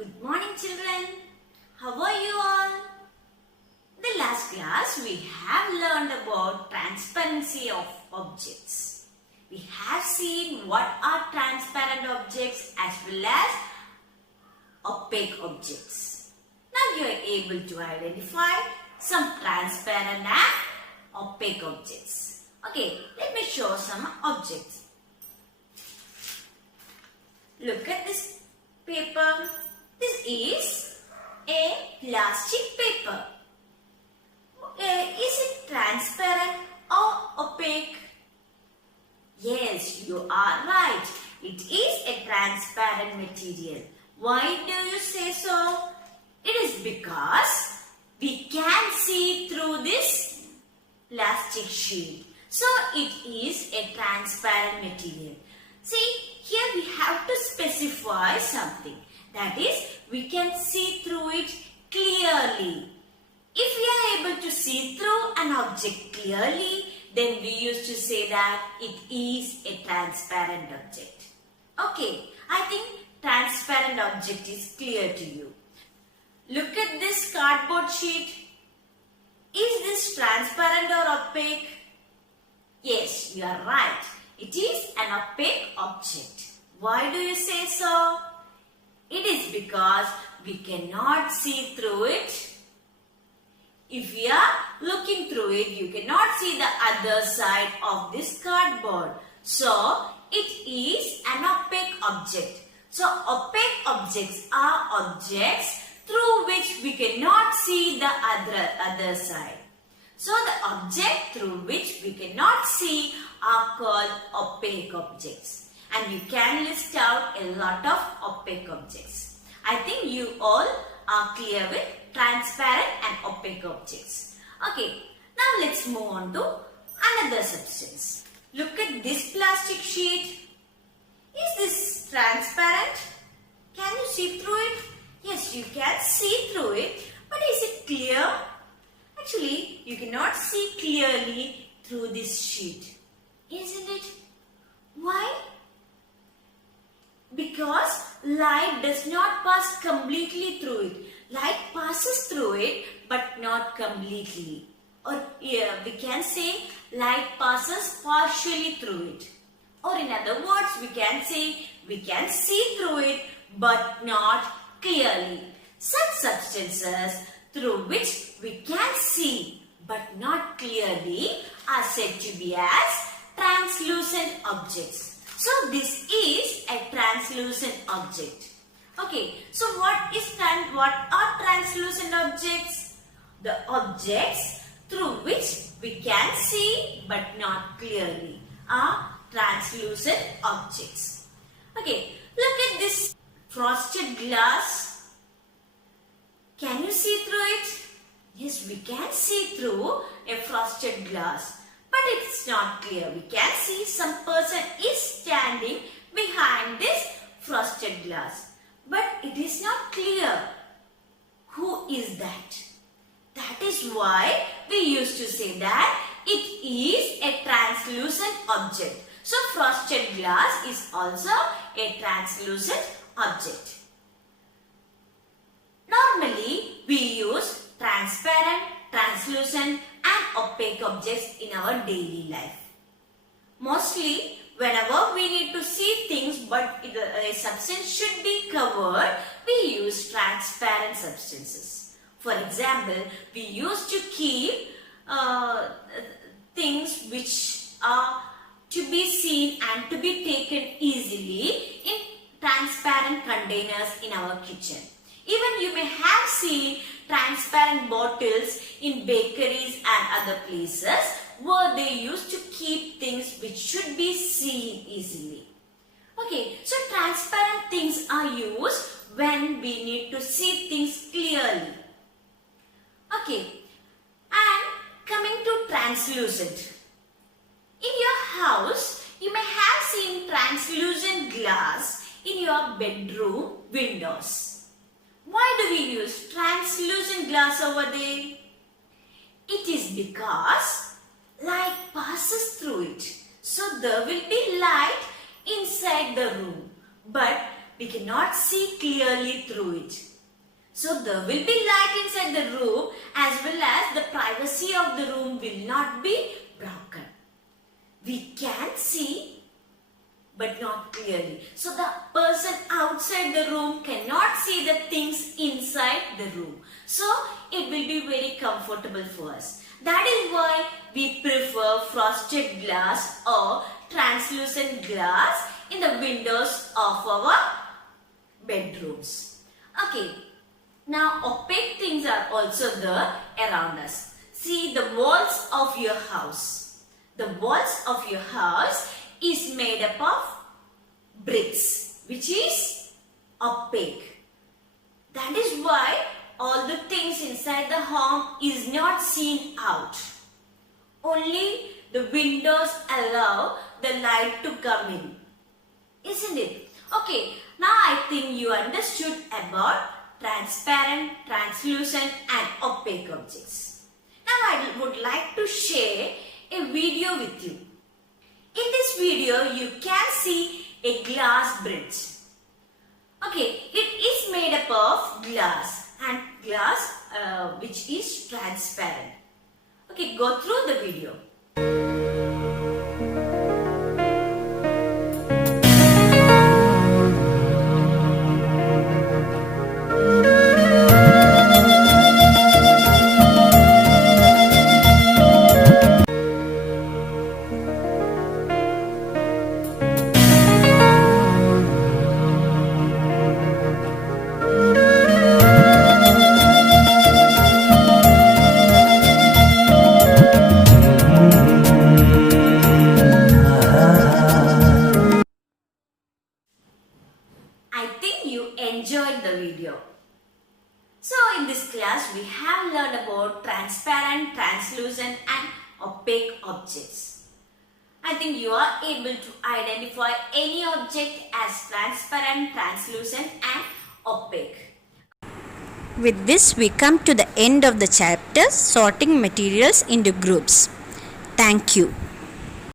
Good morning, children. How are you all? In the last class, we have learned about transparency of objects. We have seen what are transparent objects as well as opaque objects. Now you are able to identify some transparent and opaque objects. Okay, let me show some objects. Look at this paper. This is a plastic paper. Is it transparent or opaque? Yes, you are right. It is a transparent material. Why do you say so? It is because we can see through this plastic sheet. So it is a transparent material. See, here we have to specify something. That is, we can see through it clearly. If we are able to see through an object clearly, then we used to say that it is a transparent object. Okay, I think transparent object is clear to you. Look at this cardboard sheet. Is this transparent or opaque? Yes, you are right. It is an opaque object. Why do you say so? It is because we cannot see through it. If we are looking through it, you cannot see the other side of this cardboard. So, it is an opaque object. So, opaque objects are objects through which we cannot see the other side. So, the object through which we cannot see are called opaque objects. And you can list out a lot of opaque objects. I think you all are clear with transparent and opaque objects. Okay, now let's move on to another substance. Look at this plastic sheet. Is this transparent? Can you see through it? Yes, you can see through it, but is it clear? Actually, you cannot see clearly through this sheet, isn't it? Why? Because light does not pass completely through it. Light passes through it but not completely. Or we can say light passes partially through it. Or in other words, we can say we can see through it but not clearly. Such substances through which we can see but not clearly are said to be as translucent objects. So this is a translucent object. Okay, so what are translucent objects? The objects through which we can see but not clearly are translucent objects. Okay, look at this frosted glass. Can you see through it? Yes, we can see through a frosted glass. But it's not clear. We can see some person is standing behind this frosted glass. But it is not clear. Who is that? That is why we used to say that it is a translucent object. So frosted glass is also a translucent object. Normally we use transparent, translucent and opaque objects in our daily life. Mostly, whenever we need to see things but a substance should be covered, we use transparent substances. For example, we used to keep things which are to be seen and to be taken easily in transparent containers in our kitchen. Even you may have seen transparent bottles in bakeries and other places where they used to keep things which should be seen easily. Okay, so transparent things are used when we need to see things clearly. Okay, and coming to translucent. In your house, you may have seen translucent glass in your bedroom windows. Why do we use translucent glass over there? It is because light passes through it. So there will be light inside the room. But we cannot see clearly through it. So there will be light inside the room as well as the privacy of the room will not be broken. We can see but not clearly. So the person outside the room cannot see the things inside the room. So it will be very comfortable for us. That is why we prefer frosted glass or translucent glass in the windows of our bedrooms. Okay. Now opaque things are also there around us. See the walls of your house. The walls of your house is made up of bricks, which is opaque. That is why all the things inside the home is not seen out. Only the windows allow the light to come in. Isn't it? Okay, now I think you understood about transparent, translucent and opaque objects. Now I would like to share a video with you. In this video you can see a glass bridge. Okay, it is made up of glass and glass which is transparent. Okay, go through the video. I think you enjoyed the video. So in this class we have learned about transparent, translucent and opaque objects. I think you are able to identify any object as transparent, translucent and opaque. With this, we come to the end of the chapter, sorting materials into groups. Thank you.